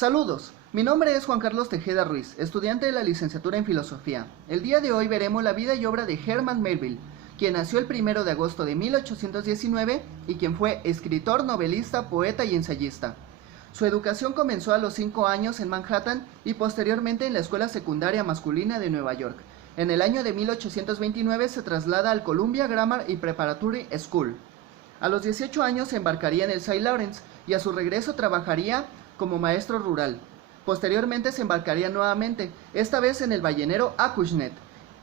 Saludos, mi nombre es Juan Carlos Tejeda Ruiz, estudiante de la licenciatura en Filosofía. El día de hoy veremos la vida y obra de Herman Melville, quien nació el 1 de agosto de 1819 y quien fue escritor, novelista, poeta y ensayista. Su educación comenzó a los 5 años en Manhattan y posteriormente en la Escuela Secundaria Masculina de Nueva York. En el año de 1829 se traslada al Columbia Grammar y Preparatory School. A los 18 años se embarcaría en el St. Lawrence y a su regreso trabajaría como maestro rural. Posteriormente se embarcaría nuevamente, esta vez en el ballenero Acushnet.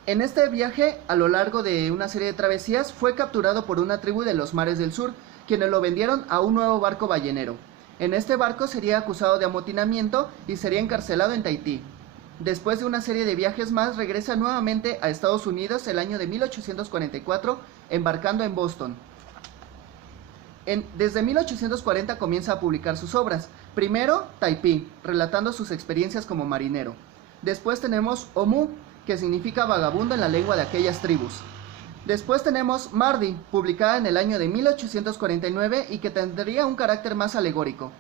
En este viaje, a lo largo de una serie de travesías, fue capturado por una tribu de los mares del sur, quienes lo vendieron a un nuevo barco ballenero. En este barco sería acusado de amotinamiento y sería encarcelado en Tahití. Después de una serie de viajes más, regresa nuevamente a Estados Unidos el año de 1844, embarcando en Boston. Desde 1840 comienza a publicar sus obras. Primero, Taipí, relatando sus experiencias como marinero. Después tenemos Omu, que significa vagabundo en la lengua de aquellas tribus. Después tenemos Mardi, publicada en el año de 1849 y que tendría un carácter más alegórico.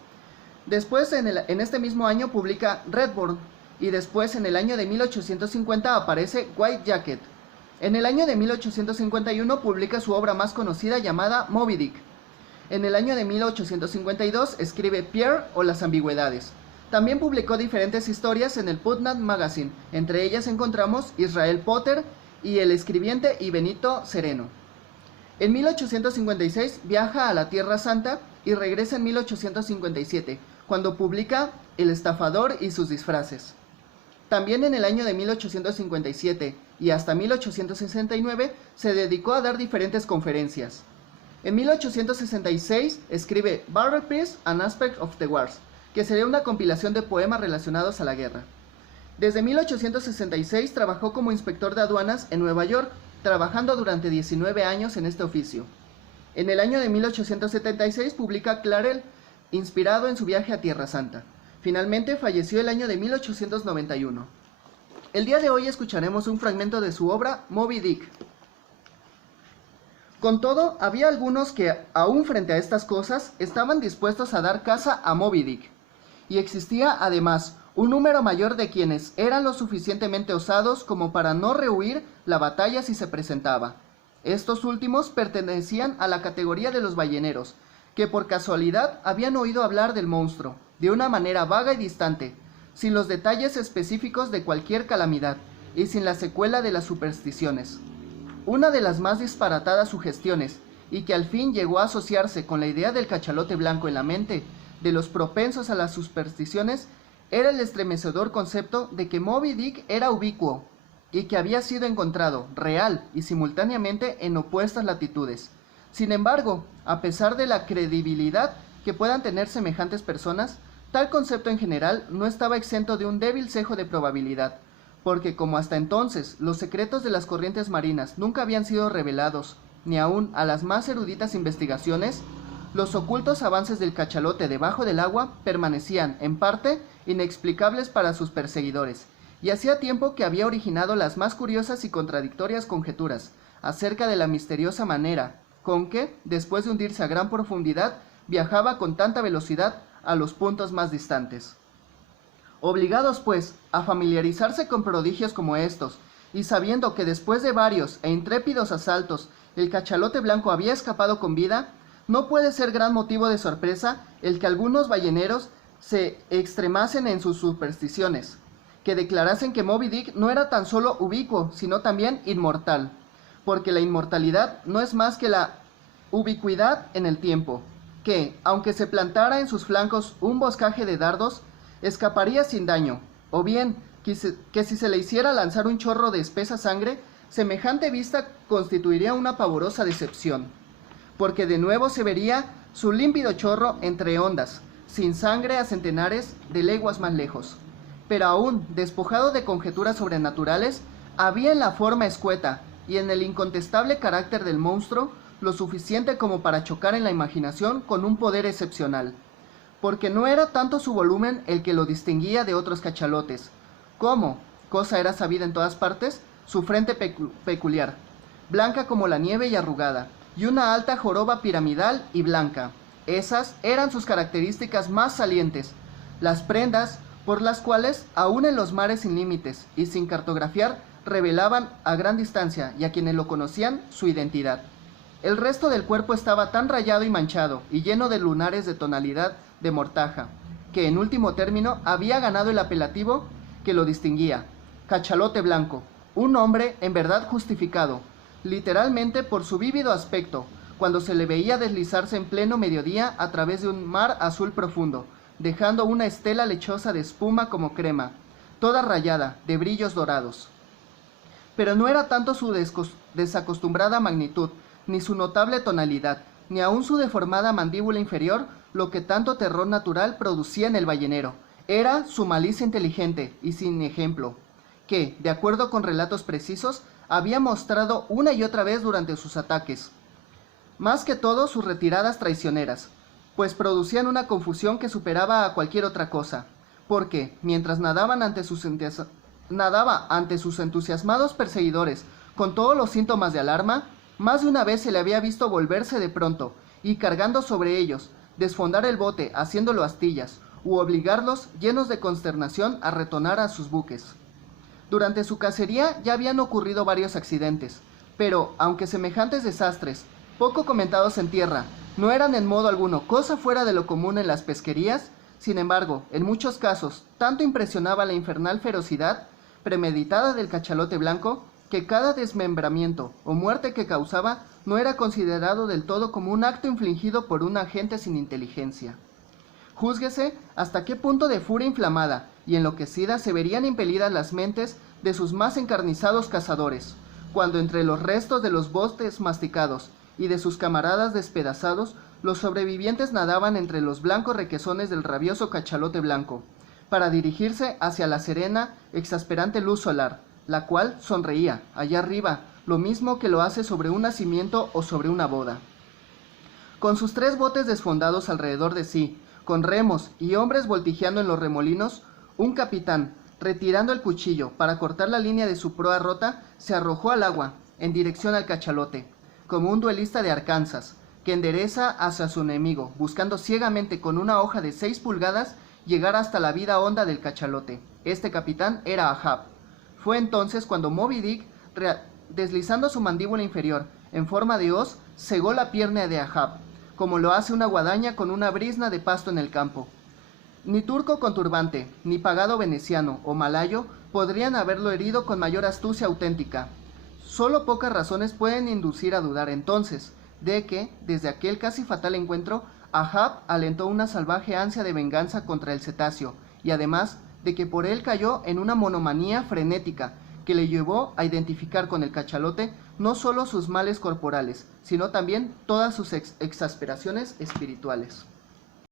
Después, en este mismo año, publica Redbourn, y después, en el año de 1850, aparece White Jacket. En el año de 1851 publica su obra más conocida llamada Moby Dick. En el año de 1852 escribe Pierre o las ambigüedades. También publicó diferentes historias en el Putnam Magazine, entre ellas encontramos Israel Potter y El Escribiente y Benito Sereno. En 1856 viaja a la Tierra Santa y regresa en 1857, cuando publica El Estafador y sus disfraces. También en el año de 1857 y hasta 1869 se dedicó a dar diferentes conferencias. En 1866 escribe Battle Piece and Aspects of the Wars, que sería una compilación de poemas relacionados a la guerra. Desde 1866 trabajó como inspector de aduanas en Nueva York, trabajando durante 19 años en este oficio. En el año de 1876 publica Clarel, inspirado en su viaje a Tierra Santa. Finalmente falleció el año de 1891. El día de hoy escucharemos un fragmento de su obra Moby Dick. Con todo, había algunos que, aún frente a estas cosas, estaban dispuestos a dar caza a Moby Dick. Y existía, además, un número mayor de quienes eran lo suficientemente osados como para no rehuir la batalla si se presentaba. Estos últimos pertenecían a la categoría de los balleneros, que por casualidad habían oído hablar del monstruo, de una manera vaga y distante, sin los detalles específicos de cualquier calamidad, y sin la secuela de las supersticiones. Una de las más disparatadas sugestiones, y que al fin llegó a asociarse con la idea del cachalote blanco en la mente de los propensos a las supersticiones, era el estremecedor concepto de que Moby Dick era ubicuo, y que había sido encontrado, real y simultáneamente en opuestas latitudes. Sin embargo, a pesar de la credibilidad que puedan tener semejantes personas, tal concepto en general no estaba exento de un débil cejo de probabilidad, porque como hasta entonces los secretos de las corrientes marinas nunca habían sido revelados, ni aun a las más eruditas investigaciones, los ocultos avances del cachalote debajo del agua permanecían, en parte, inexplicables para sus perseguidores, y hacía tiempo que había originado las más curiosas y contradictorias conjeturas acerca de la misteriosa manera con que, después de hundirse a gran profundidad, viajaba con tanta velocidad a los puntos más distantes. Obligados, pues, a familiarizarse con prodigios como estos, y sabiendo que después de varios e intrépidos asaltos el cachalote blanco había escapado con vida, no puede ser gran motivo de sorpresa el que algunos balleneros se extremasen en sus supersticiones, que declarasen que Moby Dick no era tan solo ubicuo, sino también inmortal, porque la inmortalidad no es más que la ubicuidad en el tiempo, que, aunque se plantara en sus flancos un boscaje de dardos, escaparía sin daño, o bien que si se le hiciera lanzar un chorro de espesa sangre, semejante vista constituiría una pavorosa decepción, porque de nuevo se vería su límpido chorro entre ondas, sin sangre a centenares de leguas más lejos. Pero aún, despojado de conjeturas sobrenaturales, había en la forma escueta y en el incontestable carácter del monstruo lo suficiente como para chocar en la imaginación con un poder excepcional, porque no era tanto su volumen el que lo distinguía de otros cachalotes, como, cosa era sabida en todas partes, su frente peculiar, blanca como la nieve y arrugada, y una alta joroba piramidal y blanca. Esas eran sus características más salientes. las prendas por las cuales, aún en los mares sin límites y sin cartografiar, revelaban a gran distancia y a quienes lo conocían su identidad. El resto del cuerpo estaba tan rayado y manchado y lleno de lunares de tonalidad de mortaja, que en último término había ganado el apelativo que lo distinguía, cachalote blanco, un nombre en verdad justificado, literalmente por su vívido aspecto, cuando se le veía deslizarse en pleno mediodía a través de un mar azul profundo, dejando una estela lechosa de espuma como crema, toda rayada, de brillos dorados. Pero no era tanto su desacostumbrada magnitud, ni su notable tonalidad, ni aun su deformada mandíbula inferior lo que tanto terror natural producía en el ballenero. Era su malicia inteligente y sin ejemplo, que, de acuerdo con relatos precisos, había mostrado una y otra vez durante sus ataques. Más que todo sus retiradas traicioneras, pues producían una confusión que superaba a cualquier otra cosa, porque, mientras nadaba ante sus entusiasmados perseguidores con todos los síntomas de alarma, más de una vez se le había visto volverse de pronto y cargando sobre ellos, desfondar el bote haciéndolo astillas, u obligarlos, llenos de consternación, a retornar a sus buques. Durante su cacería ya habían ocurrido varios accidentes, pero, aunque semejantes desastres, poco comentados en tierra, no eran en modo alguno cosa fuera de lo común en las pesquerías, sin embargo, en muchos casos, tanto impresionaba la infernal ferocidad premeditada del cachalote blanco, que cada desmembramiento o muerte que causaba no era considerado del todo como un acto infligido por un agente sin inteligencia. Júzguese hasta qué punto de furia inflamada y enloquecida se verían impelidas las mentes de sus más encarnizados cazadores, cuando entre los restos de los botes masticados y de sus camaradas despedazados, los sobrevivientes nadaban entre los blancos requesones del rabioso cachalote blanco, para dirigirse hacia la serena, exasperante luz solar, la cual sonreía, allá arriba, lo mismo que lo hace sobre un nacimiento o sobre una boda. Con sus 3 botes desfondados alrededor de sí, con remos y hombres voltijeando en los remolinos, un capitán, retirando el cuchillo para cortar la línea de su proa rota, se arrojó al agua, en dirección al cachalote, como un duelista de Arkansas, que endereza hacia su enemigo, buscando ciegamente con una hoja de 6 pulgadas llegar hasta la vida honda del cachalote. Este capitán era Ahab. Fue entonces cuando Moby Dick, deslizando su mandíbula inferior en forma de hoz, cegó la pierna de Ahab, como lo hace una guadaña con una brizna de pasto en el campo. Ni turco con turbante, ni pagado veneciano o malayo podrían haberlo herido con mayor astucia auténtica. Solo pocas razones pueden inducir a dudar entonces de que, desde aquel casi fatal encuentro, Ahab alentó una salvaje ansia de venganza contra el cetáceo, y además de que por él cayó en una monomanía frenética que le llevó a identificar con el cachalote no solo sus males corporales, sino también todas sus exasperaciones espirituales.